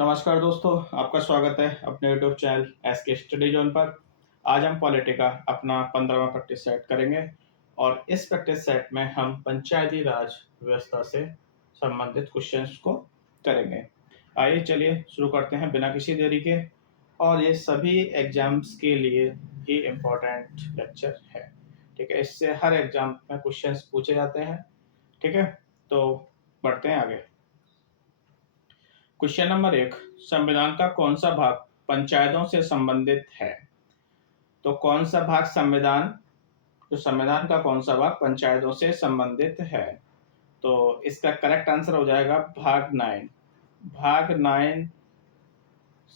नमस्कार दोस्तों, आपका स्वागत है अपने यूट्यूब चैनल एस के स्टडी जोन पर। आज हम पॉलिटी का अपना 15वां प्रैक्टिस सेट करेंगे और इस प्रैक्टिस सेट में हम पंचायती राज व्यवस्था से संबंधित क्वेश्चंस को करेंगे। आइए चलिए शुरू करते हैं बिना किसी देरी के। और ये सभी एग्जाम्स के लिए ही इम्पोर्टेंट लेक्चर है। ठीक है, इससे हर एग्जाम में क्वेश्चंस पूछे जाते हैं। ठीक है, तो बढ़ते हैं आगे। क्वेश्चन नंबर 1, संविधान का कौन सा भाग पंचायतों से संबंधित है? तो कौन सा भाग संविधान का कौन सा भाग पंचायतों से संबंधित है? तो इसका करेक्ट आंसर हो जाएगा भाग 9। भाग 9,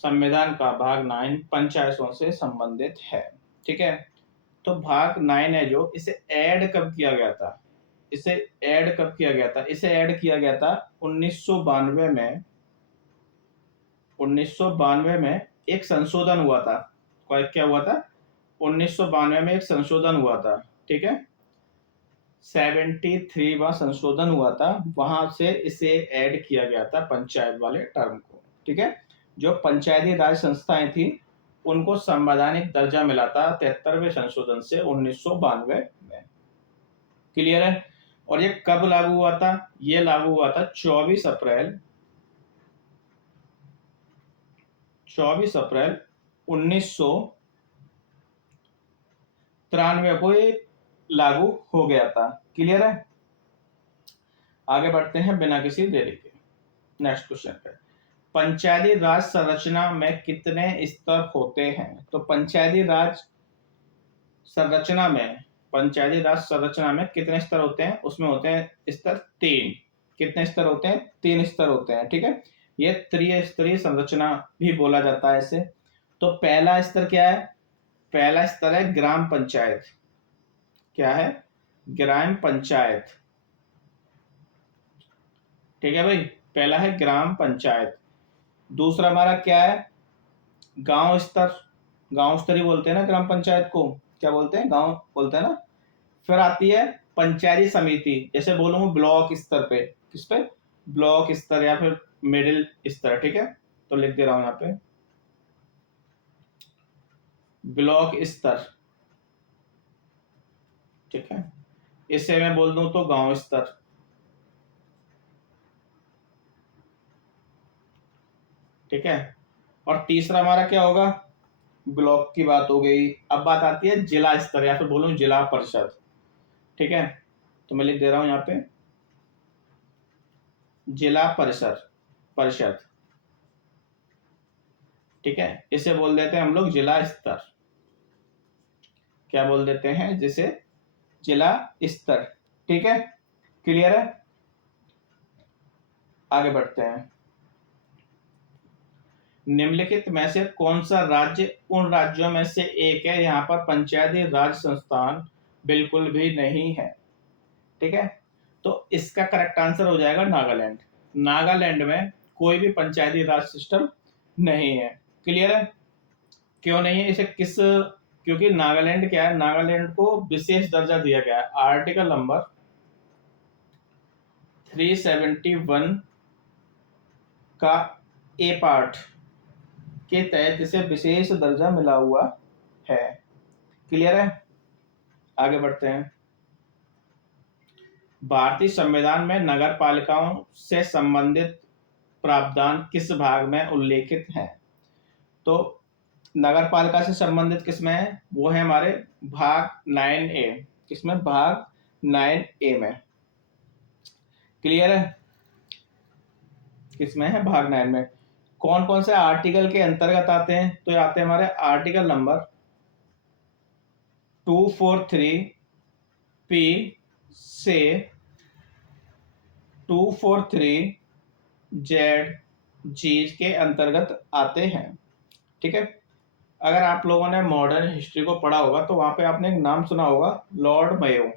संविधान का भाग 9 पंचायतों से संबंधित है। ठीक है, तो भाग 9 है जो, इसे ऐड कब किया गया था? इसे ऐड किया गया था 1992 में। 1992 में एक संशोधन हुआ था। क्या हुआ था? 1992 में एक संशोधन हुआ था। ठीक है, 73वां संशोधन हुआ था, वहां से इसे ऐड किया गया था पंचायत वाले टर्म को। ठीक है, जो पंचायती राज संस्थाएं थी उनको संवैधानिक दर्जा मिला था 73वें संशोधन से 1992 में। क्लियर है? और ये कब लागू हुआ था? ये लागू हुआ था 24 अप्रैल 1993 को ये लागू हो गया था। क्लियर है? आगे बढ़ते हैं बिना किसी देरी के नेक्स्ट क्वेश्चन पे। पंचायती राज संरचना में कितने स्तर होते हैं? तो पंचायती राज संरचना में कितने स्तर होते हैं? उसमें होते हैं स्तर 3। कितने स्तर होते हैं? 3 स्तर होते हैं। ठीक है, ये त्रिस्तरीय संरचना भी बोला जाता है इसे। तो पहला स्तर क्या है? पहला स्तर है ग्राम पंचायत। क्या है? ग्राम पंचायत। ठीक है भाई, पहला है ग्राम पंचायत। दूसरा हमारा क्या है? गांव स्तर। गांव स्तर ही बोलते हैं ना ग्राम पंचायत को, क्या बोलते हैं? गांव बोलते हैं ना। फिर आती है पंचायती समिति, जैसे बोलूंगा ब्लॉक स्तर पे। किस पे? ब्लॉक स्तर या फिर मिडिल स्तर। ठीक है, तो लिख दे रहा हूं यहाँ पे ब्लॉक स्तर। ठीक है, इससे मैं बोल दूं तो गांव स्तर। ठीक है, और तीसरा हमारा क्या होगा? ब्लॉक की बात हो गई। अब बात आती है जिला स्तर या फिर बोलूं जिला परिषद। ठीक है, तो मैं लिख दे रहा हूं यहाँ पे जिला परिषद। ठीक है, इसे बोल देते हैं हम लोग जिला स्तर। क्या बोल देते हैं? जिसे जिला स्तर। ठीक है, क्लियर है? आगे बढ़ते हैं। निम्नलिखित में से कौन सा राज्य उन राज्यों में से एक है यहाँ पर पंचायती राज संस्थान बिल्कुल भी नहीं है? ठीक है, तो इसका करेक्ट आंसर हो जाएगा नागालैंड। नागालैंड में कोई भी पंचायती राज सिस्टम नहीं है। क्लियर है? क्यों नहीं है? इसे किस क्योंकि नागालैंड क्या है? नागालैंड को विशेष दर्जा दिया गया है आर्टिकल नंबर 371 का ए पार्ट के तहत इसे विशेष दर्जा मिला हुआ है। क्लियर है? आगे बढ़ते हैं। भारतीय संविधान में नगर पालिकाओं से संबंधित प्रावधान किस भाग में उल्लेखित हैं? तो नगर पालिका से संबंधित किसमें है? वो है हमारे भाग 9A। किसमें? भाग 9A में। क्लियर है? किसमें है? भाग 9 में। कौन कौन से आर्टिकल के अंतर्गत आते हैं? तो ये आते हैं हमारे आर्टिकल नंबर 243 P से 243 Z G के अंतर्गत आते हैं। ठीक है, अगर आप लोगों ने मॉडर्न हिस्ट्री को पढ़ा होगा तो वहां पे आपने एक नाम सुना होगा, लॉर्ड मेयो।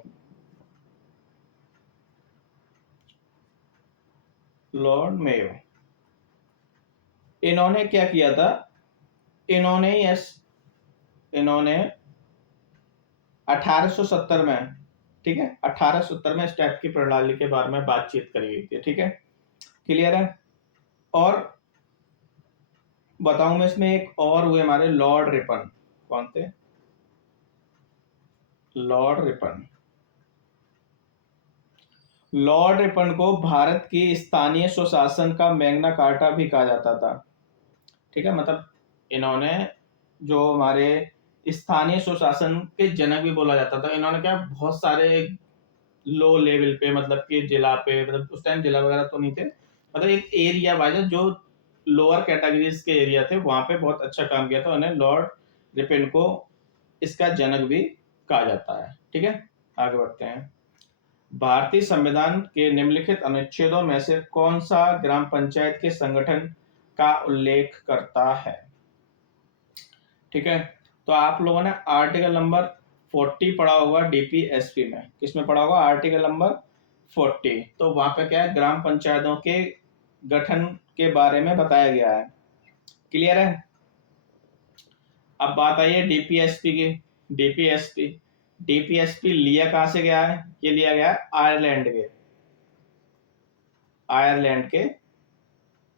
लॉर्ड मेयो, इन्होंने क्या किया था? इन्होंने 1870 में, ठीक है, 1870 में स्टेप की प्रणाली के बारे में बातचीत करी गई थी। ठीक है, क्लियर है? और बताऊं मैं इसमें एक और हुए हमारे लॉर्ड रिपन। कौन थे? Lord Ripon. लॉर्ड रिपन को भारत की स्थानीय स्वशासन का मैग्ना कार्टा भी कहा जाता था। ठीक है, मतलब इन्होंने जो हमारे स्थानीय स्वशासन के जनक भी बोला जाता था। इन्होंने क्या बहुत सारे लो लेवल पे, मतलब कि जिला पे, मतलब उस टाइम जिला वगैरह तो नहीं थे, मतलब एक एरिया वाइज जो लोअर कैटेगरीज के एरिया थे वहां पे बहुत अच्छा काम किया था। उन्हें लॉर्ड रिपन को इसका जनक भी कहा जाता है। ठीक है, आगे बढ़ते हैं। भारतीय संविधान के निम्नलिखित अनुच्छेदों में से कौन सा ग्राम पंचायत के संगठन का उल्लेख करता है? ठीक है, तो आप लोगों ने आर्टिकल नंबर 40 पढ़ा होगा डीपीएसपी में। किसमें पढ़ा होगा? Article number 40। तो वहां पे क्या है, ग्राम पंचायतों के गठन के बारे में बताया गया है। क्लियर है? अब बात आई है डीपीएसपी की। डीपीएसपी डीपीएसपी लिया कहां से गया है? ये लिया गया है आयरलैंड के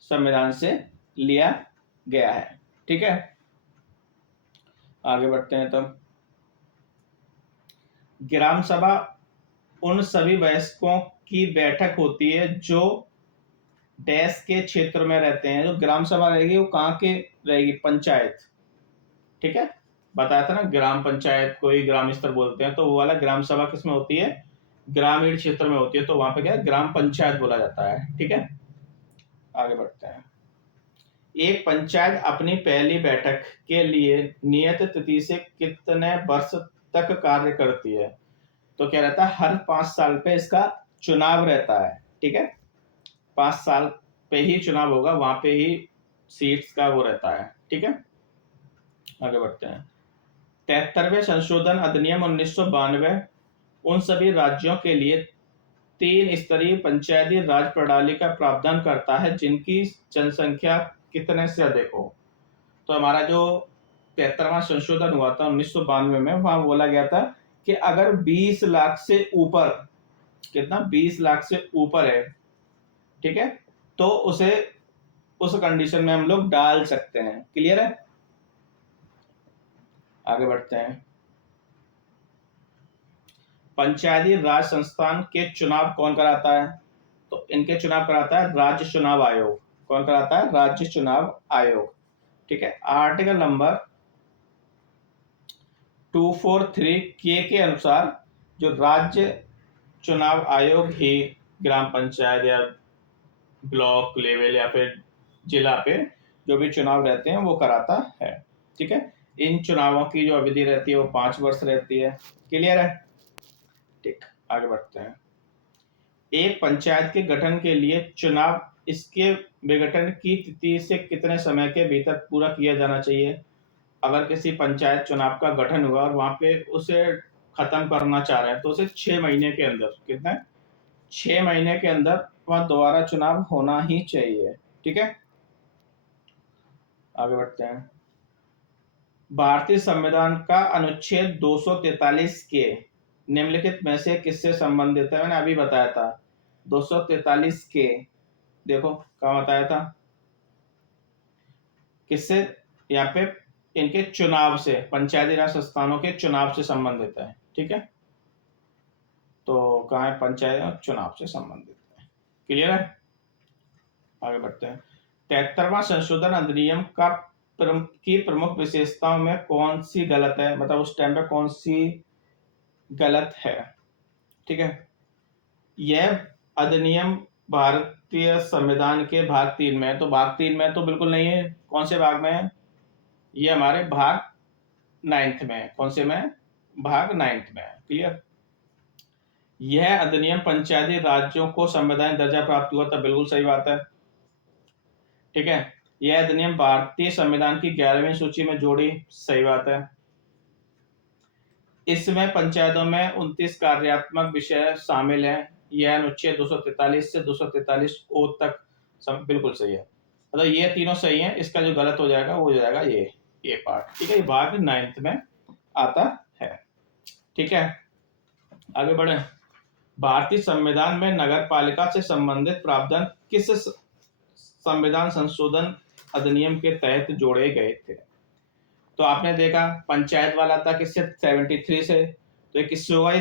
संविधान से लिया गया है। ठीक है, आगे बढ़ते हैं। तब ग्राम सभा उन सभी वयस्कों की बैठक होती है जो देश के क्षेत्र में रहते हैं। जो ग्राम सभा रहेगी वो कहाँ के रहेगी? पंचायत। ठीक है, बताया था ना, ग्राम पंचायत को ही ग्राम स्तर बोलते हैं, तो वो वाला ग्राम सभा किसमें होती है? ग्रामीण क्षेत्र में होती है, तो वहां पे क्या है? ग्राम पंचायत बोला जाता है। ठीक है, आगे बढ़ते हैं। एक पंचायत अपनी पहली बैठक के लिए नियत तिथि से कितने वर्ष तक कार्य करती है? तो क्या रहता है? हर 5 साल पे इसका चुनाव रहता है। ठीक है, 5 साल पे ही चुनाव होगा, वहां पे ही सीट्स का वो रहता है। ठीक है, आगे बढ़ते हैं। 73वें संशोधन अधिनियम 1992 उन सभी राज्यों के लिए 3 स्तरीय पंचायती राज प्रणाली का प्रावधान करता है जिनकी जनसंख्या कितने से अधिक हो। तो हमारा जो 73वां संशोधन हुआ था 1992 में, वहां बोला गया था कि अगर 20 लाख से ऊपर, कितना? 20 लाख से ऊपर है, ठीक है, तो उसे उस कंडीशन में हम लोग डाल सकते हैं। क्लियर है? आगे बढ़ते हैं। पंचायती राज संस्थान के चुनाव कौन कराता है? तो इनके चुनाव कराता है राज्य चुनाव आयोग। कौन कराता है? राज्य चुनाव आयोग। ठीक है, आर्टिकल नंबर 243 के अनुसार जो राज्य चुनाव आयोग ही ग्राम पंचायत या ब्लॉक लेवल या फिर जिला पे जो भी चुनाव रहते हैं वो कराता है। ठीक है, इन चुनावों की जो अवधि रहती है वो 5 वर्ष रहती है। क्लियर है? ठीक, आगे बढ़ते हैं। एक पंचायत के गठन के लिए चुनाव इसके विघटन की तिथि से कितने समय के भीतर पूरा किया जाना चाहिए? अगर किसी पंचायत चुनाव का गठन हुआ और वहां पे उसे खत्म करना चाह रहे हैं तो उसे 6 महीने के अंदर, कितना? 6 महीने के अंदर वहां दोबारा चुनाव होना ही चाहिए। ठीक है, आगे बढ़ते हैं। भारतीय संविधान का अनुच्छेद 243 के निम्नलिखित में से किससे संबंधित है? मैंने अभी बताया था 243 के, देखो कहाँ बताया था, किससे? यहाँ पे इनके चुनाव से, पंचायती राज संस्थानों के चुनाव से संबंधित है। ठीक है, तो कहाँ है? पंचायत चुनाव से संबंधित है। क्लियर है? आगे बढ़ते हैं। 73वां संशोधन अधिनियम का की प्रमुख विशेषताओं में कौन सी गलत है? मतलब उस टाइम पे कौन सी गलत है? ठीक है, यह अधिनियम भारतीय संविधान के भाग 3 में है। तो भाग 3 में तो बिल्कुल नहीं है। कौन से भाग में है? ये हमारे भाग 9th में है। कौन से में है? भाग 9th में है। क्लियर? यह अधिनियम पंचायती राज्यों को संवैधानिक दर्जा प्राप्त हुआ था। बिल्कुल सही बात है। ठीक है, यह अधिनियम भारतीय संविधान की 11वीं सूची में जोड़ी। सही बात है। इसमें पंचायतों में 29 कार्यात्मक विषय शामिल हैं। यह अनुच्छेद 243 से 243 ओ तक बिल्कुल सही है। मतलब ये तीनों सही है। इसका जो गलत हो जाएगा वो हो जाएगा ये पार्ट। ठीक है, ये भाग 9th में आता है। ठीक है, आगे बढ़े। भारतीय संविधान में नगर पालिका से संबंधित प्रावधान किस संविधान संशोधन अधिनियम के तहत जोड़े गए थे। तो आपने देखा पंचायत वाला था किससे, 73 से, तो ये किससे हुआ,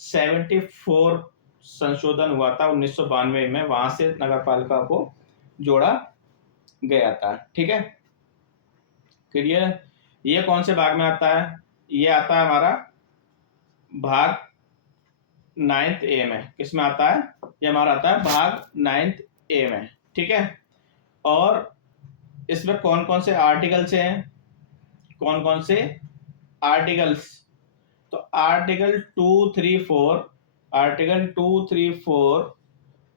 74 संशोधन हुआ था 1992 में, वहां से नगर पालिका को जोड़ा गया था। ठीक है, क्लियर। ये कौन से भाग में आता है, ये आता है हमारा भाग 9th ए में। किसमें आता है, ये हमारा आता है भाग 9th ए में। ठीक है, और इसमें कौन कौन से आर्टिकल्स हैं, कौन कौन से आर्टिकल्स, तो आर्टिकल 234, आर्टिकल 234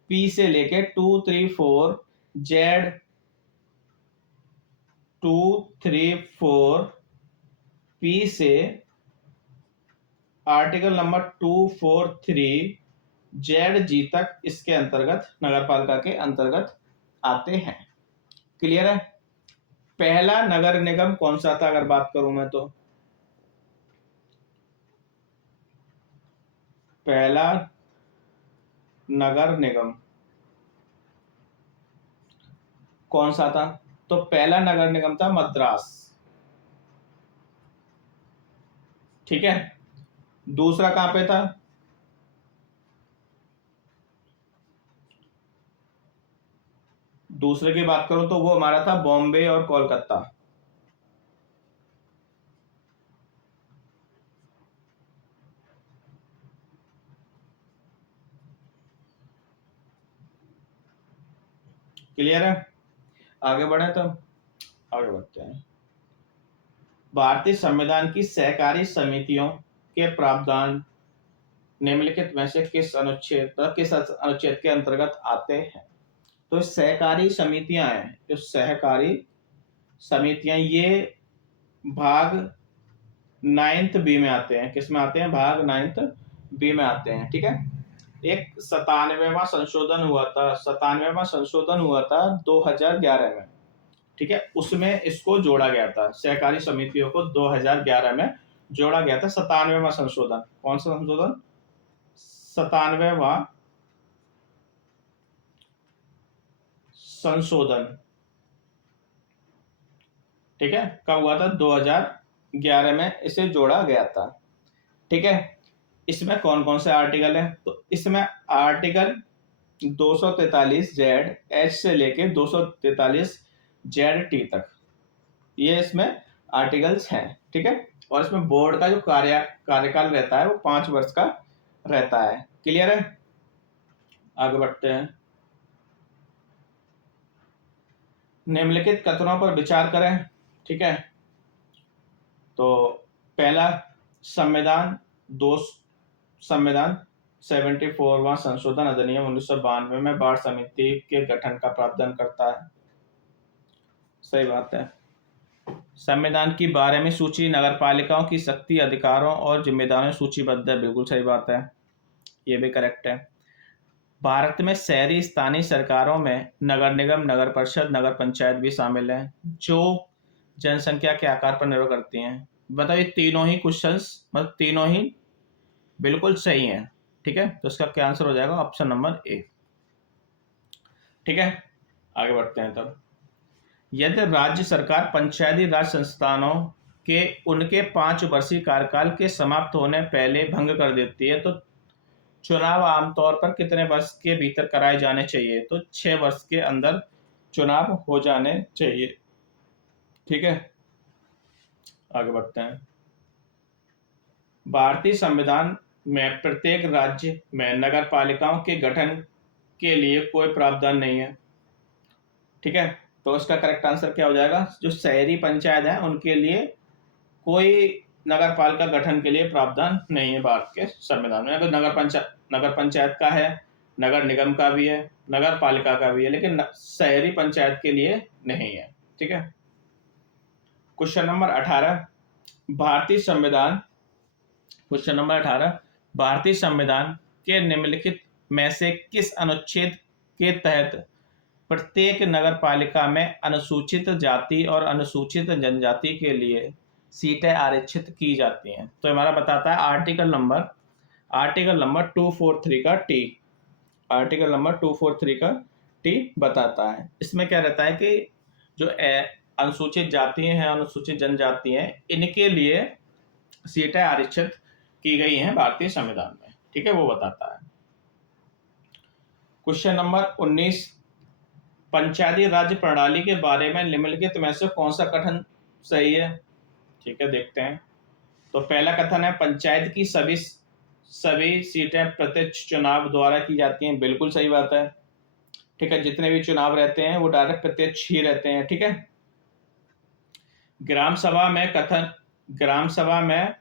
पी से लेके 234 जेड, 234 पी से आर्टिकल नंबर 243 जेड जी तक इसके अंतर्गत, नगर पालिका के अंतर्गत आते हैं। क्लियर है। पहला नगर निगम कौन सा था अगर बात करूं मैं, तो पहला नगर निगम कौन सा था, तो पहला नगर निगम था मद्रास। ठीक है, दूसरा कहां पे था, दूसरे की बात करूं तो वो हमारा था बॉम्बे और कोलकाता। क्लियर है, आगे बढ़े तो आगे बढ़ते हैं। भारतीय संविधान की सहकारी समितियों के प्रावधान निम्नलिखित में से किस अनुच्छेद के अंतर्गत आते हैं, तो सहकारी समितियां हैं, जो सहकारी समितियां ये भाग 9th बी में आते हैं। किस में आते हैं, भाग 9th बी में आते हैं। ठीक है, एक 97वां संशोधन हुआ था, 97वां संशोधन हुआ था 2011 में। ठीक है, उसमें इसको जोड़ा गया था, सहकारी समितियों को 2011 में जोड़ा गया था। 97वां संशोधन, कौन सा संशोधन, 97वां संशोधन। ठीक है, कब हुआ था, 2011 में इसे जोड़ा गया था। ठीक है, इसमें कौन कौन से आर्टिकल है, तो इसमें आर्टिकल 243 जेड एच से लेके 243 जेड टी तक, ये इसमें आर्टिकल्स हैं। ठीक है, और इसमें बोर्ड का जो कार्यकाल रहता है वो 5 वर्ष का रहता है। क्लियर है, आगे बढ़ते हैं। निम्नलिखित कथनों पर विचार करें। ठीक है, तो पहला, संविधान 74वां संशोधन अधिनियम 1992 में बाढ़ समिति के गठन का प्रावधान करता है। सही बात है। संविधान की 12वीं सूची नगर पालिकाओं की शक्ति, अधिकारों और जिम्मेदारियों सूचीबद्ध है। बिल्कुल सही बात है, ये भी करेक्ट है। भारत में शहरी स्थानीय सरकारों में नगर निगम, नगर परिषद, नगर पंचायत भी शामिल हैं, जो जनसंख्या के आकार पर निर्भर करती हैं। बताओ, ये तीनों ही क्वेश्चंस, मतलब तीनों ही बिल्कुल सही हैं। ठीक है, तो इसका क्या आंसर हो जाएगा, ऑप्शन नंबर ए। ठीक है, आगे बढ़ते हैं। तब यदि राज्य सरकार पंचायती राज संस्थानों के उनके 5 वर्षीय कार्यकाल के समाप्त होने पहले भंग कर देती है, तो चुनाव आमतौर पर कितने वर्ष के भीतर कराए जाने चाहिए, तो 6 वर्ष के अंदर चुनाव हो जाने चाहिए। ठीक है, आगे बढ़ते हैं। भारतीय संविधान में प्रत्येक राज्य में नगर पालिकाओं के गठन के लिए कोई प्रावधान नहीं है। ठीक है, तो इसका करेक्ट आंसर क्या हो जाएगा, जो शहरी पंचायत है उनके लिए कोई नगर पालिका गठन के लिए प्रावधान नहीं है भारत के संविधान में। तो नगर पंचायत का है, नगर निगम का भी है, नगर पालिका का भी है, लेकिन शहरी पंचायत के लिए नहीं है। ठीक है, क्वेश्चन नंबर 18, भारतीय संविधान, क्वेश्चन नंबर 18, भारतीय संविधान के निम्नलिखित में से किस अनुच्छेद के तहत प्रत्येक नगर पालिका में अनुसूचित जाति और अनुसूचित जनजाति के लिए सीटें आरक्षित की जाती हैं, तो हमारा बताता है आर्टिकल नंबर 243 का टी, आर्टिकल नंबर 243 का टी बताता है। इसमें क्या रहता है कि जो अनुसूचित जाति हैं, अनुसूचित जनजाति हैं, इनके लिए सीटें आरक्षित की गई हैं भारतीय संविधान में। ठीक है, वो बताता है। क्वेश्चन नंबर 19, पंचायती राज प्रणाली के बारे में निम्नलिखित में से कौन सा कथन सही है? ठीक है, देखते हैं। तो पहला कथन है पंचायत की सभी सीटें प्रत्यक्ष चुनाव द्वारा की जाती हैं। बिल्कुल सही बात है। ठीक है, जितने भी चुनाव रहते हैं वो डायरेक्ट प्रत्यक्ष ही रहते हैं। ठीक है। ग्राम सभा में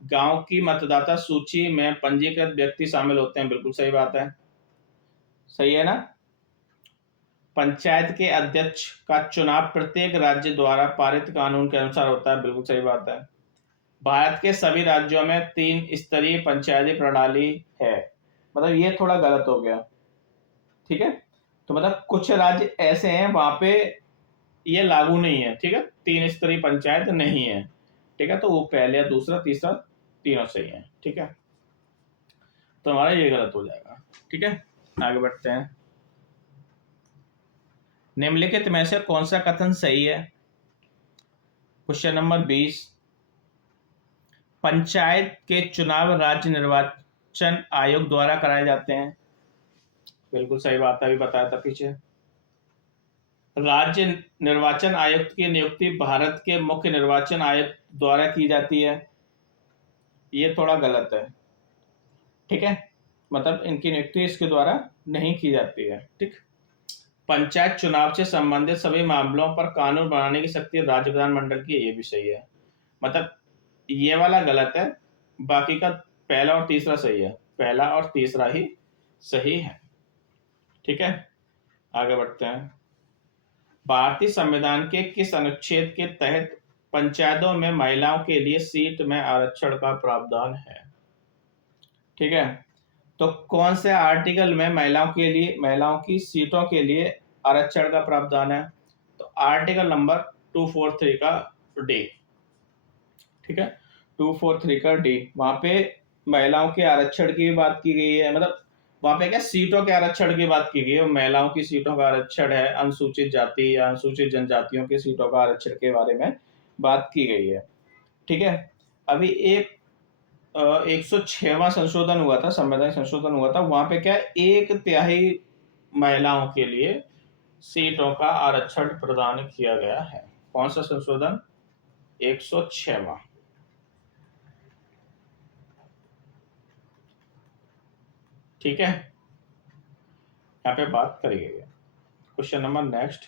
गांव की मतदाता सूची में पंजीकृत व्यक्ति शामिल होते हैं। बिल्कुल सही बात है। सही है ना। पंचायत के अध्यक्ष का चुनाव प्रत्येक राज्य द्वारा पारित कानून के अनुसार होता है। बिल्कुल सही बात है। भारत के सभी राज्यों में 3 स्तरीय पंचायती प्रणाली है। मतलब ये थोड़ा गलत हो गया। ठीक है, तो मतलब कुछ राज्य ऐसे हैं वहां पे ये लागू नहीं है। ठीक है, 3 स्तरीय पंचायत नहीं है। ठीक है, तो वो पहले, दूसरा, तीसरा, तीनों सही है। ठीक है, तो हमारा ये गलत हो जाएगा। ठीक है, आगे बढ़ते हैं। निम्नलिखित में से कौन सा कथन सही है? क्वेश्चन नंबर 20, पंचायत के चुनाव राज्य निर्वाचन आयोग द्वारा कराए जाते हैं। बिल्कुल सही बात है, अभी बताया था पीछे। राज्य निर्वाचन आयुक्त की नियुक्ति भारत के मुख्य निर्वाचन आयुक्त द्वारा की जाती है। ये थोड़ा गलत है। ठीक है, मतलब इनकी नियुक्ति इसके द्वारा नहीं की जाती है। ठीक। पंचायत चुनाव से संबंधित सभी मामलों पर कानून बनाने की शक्ति राज्य विधानमंडल की। ये भी सही है। मतलब ये वाला गलत है, बाकी का पहला और तीसरा सही है। पहला और तीसरा ही सही है। ठीक है, आगे बढ़ते हैं। भारतीय संविधान के किस अनुच्छेद के तहत पंचायतों में महिलाओं के लिए सीट में आरक्षण का प्रावधान है? ठीक है, तो कौन से आर्टिकल में महिलाओं की सीटों के लिए आरक्षण का प्रावधान है? तो आर्टिकल नंबर 243 का डी। ठीक है, 243 का डी। वहां पे महिलाओं के आरक्षण की भी बात की गई है। मतलब वहां पे क्या सीटों के आरक्षण की बात की गई है। महिलाओं की सीटों का आरक्षण है, अनुसूचित जाति या अनुसूचित जनजातियों की सीटों का आरक्षण के बारे में बात की गई है। ठीक है, अभी एक 106वां संशोधन हुआ था, संवैधानिक संशोधन हुआ था। वहां पे क्या 1/3 महिलाओं के लिए सीटों का आरक्षण प्रदान किया गया है। कौन सा संशोधन? 106वां। ठीक है, यहाँ पे बात करी गई है। क्वेश्चन नंबर नेक्स्ट,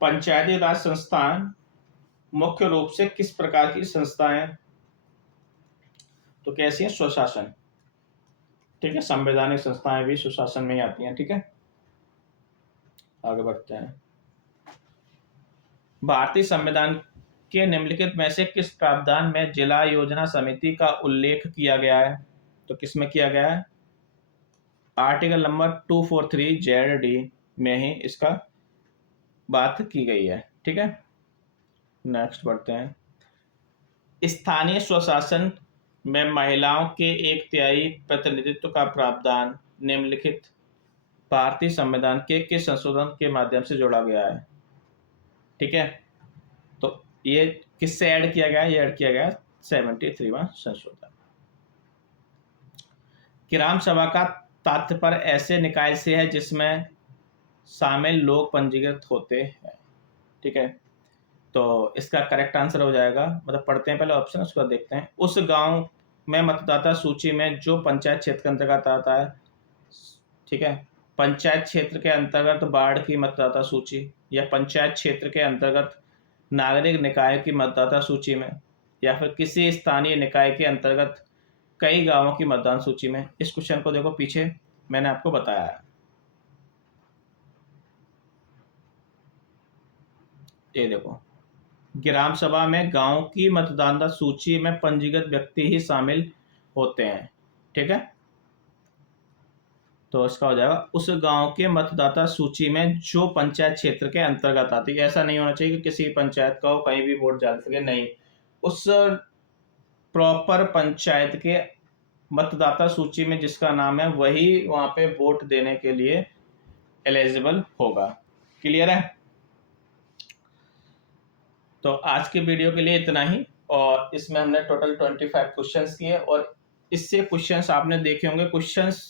पंचायती राज संस्थान मुख्य रूप से किस प्रकार की संस्थाएं? तो कैसी है? स्वशासन। ठीक है, संवैधानिक संस्थाएं भी सुशासन में ही आती हैं। ठीक है, आगे बढ़ते हैं। भारतीय संविधान के निम्नलिखित में से किस प्रावधान में जिला योजना समिति का उल्लेख किया गया है? तो किसमें किया गया है? आर्टिकल नंबर 243 जेड में ही इसका बात की गई है। ठीक है, नेक्स्ट बढ़ते हैं। स्थानीय स्वशासन में महिलाओं के 1/3 प्रतिनिधित्व का प्रावधान निम्नलिखित भारतीय संविधान के किस संशोधन के माध्यम से जोड़ा गया है? ठीक है, तो ये किससे ऐड किया गया है? ये ऐड किया गया 73वां संशोधन। ग्राम सभा का तात्पर्य ऐसे निकाय से है जिसमें शामिल लोग पंजीकृत होते हैं। ठीक है, तो इसका करेक्ट आंसर हो जाएगा, मतलब पढ़ते हैं पहले ऑप्शन, उसके बाद देखते हैं। उस गांव में मतदाता सूची में जो पंचायत क्षेत्र के अंतर्गत आता है। ठीक है, पंचायत क्षेत्र के अंतर्गत वार्ड की मतदाता सूची, या पंचायत क्षेत्र के अंतर्गत नागरिक निकाय की मतदाता सूची में, या फिर किसी स्थानीय निकाय के अंतर्गत कई गांवों की मतदान सूची में। इस क्वेश्चन को देखो, पीछे मैंने आपको बताया है। ये देखो, ग्राम सभा में गांव की मतदाता सूची में पंजीकृत व्यक्ति ही शामिल होते हैं। ठीक है, तो इसका हो जाएगा उस गांव के मतदाता सूची में जो पंचायत क्षेत्र के अंतर्गत आती है। ऐसा नहीं होना चाहिए कि किसी पंचायत का हो, कहीं भी वोट डाल सके, नहीं। उस प्रॉपर पंचायत के मतदाता सूची में जिसका नाम है वही वहां पे वोट देने के लिए एलिजिबल होगा। क्लियर है? तो आज की वीडियो के लिए इतना ही, और इसमें हमने टोटल 25 क्वेश्चंस किए, और इससे क्वेश्चंस आपने देखे होंगे, क्वेश्चंस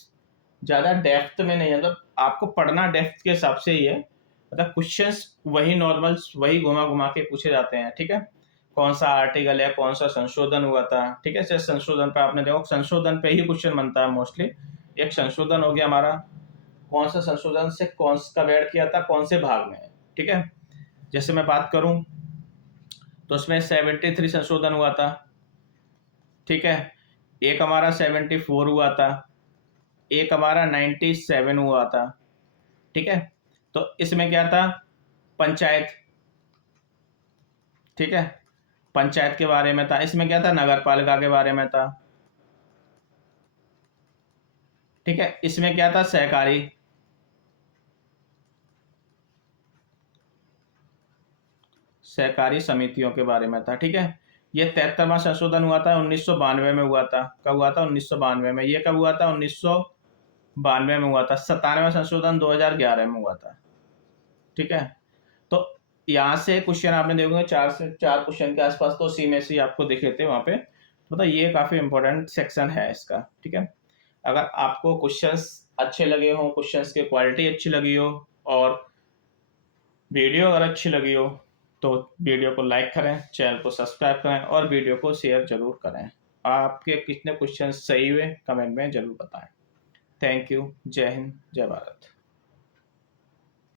ज़्यादा डेप्थ में नहीं है, मतलब आपको पढ़ना डेप्थ के हिसाब से ही है, मतलब क्वेश्चंस वही नॉर्मल वही घुमा घुमा के पूछे जाते हैं, ठीक है। कौन सा आर्टिकल है, कौन सा संशोधन हुआ था, ठीक है। जैसे संशोधन पे आपने देखो, संशोधन पे ही क्वेश्चन बनता है मोस्टली। एक संशोधन हो गया हमारा, कौन सा संशोधन से कौन सा ऐड किया था, कौन से भाग में, ठीक है। जैसे मैं बात करूं तो उसमें 73 संशोधन हुआ था, ठीक है। एक हमारा 74 हुआ था, एक हमारा 97 हुआ था, ठीक है। तो इसमें क्या था, पंचायत, ठीक है, पंचायत के बारे में था। इसमें क्या था, नगर पालिका के बारे में था, ठीक है। इसमें क्या था, सहकारी समितियों के बारे में था, ठीक है। ये 73वां संशोधन हुआ था 1992 में हुआ था। कब हुआ था, 1992 में। ये कब हुआ था, 1992 में हुआ था। 97वां संशोधन 2011 में हुआ था, ठीक है। तो यहाँ से क्वेश्चन आपने देखोगे 4 क्वेश्चन के आसपास, तो सी में से आपको दिखे थे वहाँ पे। मतलब ये काफी इंपॉर्टेंट सेक्शन है इसका, ठीक है। अगर आपको क्वेश्चंस अच्छे लगे हो, क्वेश्चंस की क्वालिटी अच्छी लगी हो, और वीडियो अगर अच्छी लगी हो, तो वीडियो को लाइक करें, चैनल को सब्सक्राइब करें, और वीडियो को शेयर जरूर करें। आपके कितने क्वेश्चन सही हुए कमेंट में जरूर बताएं। Thank you. जय हिंद, जय भारत।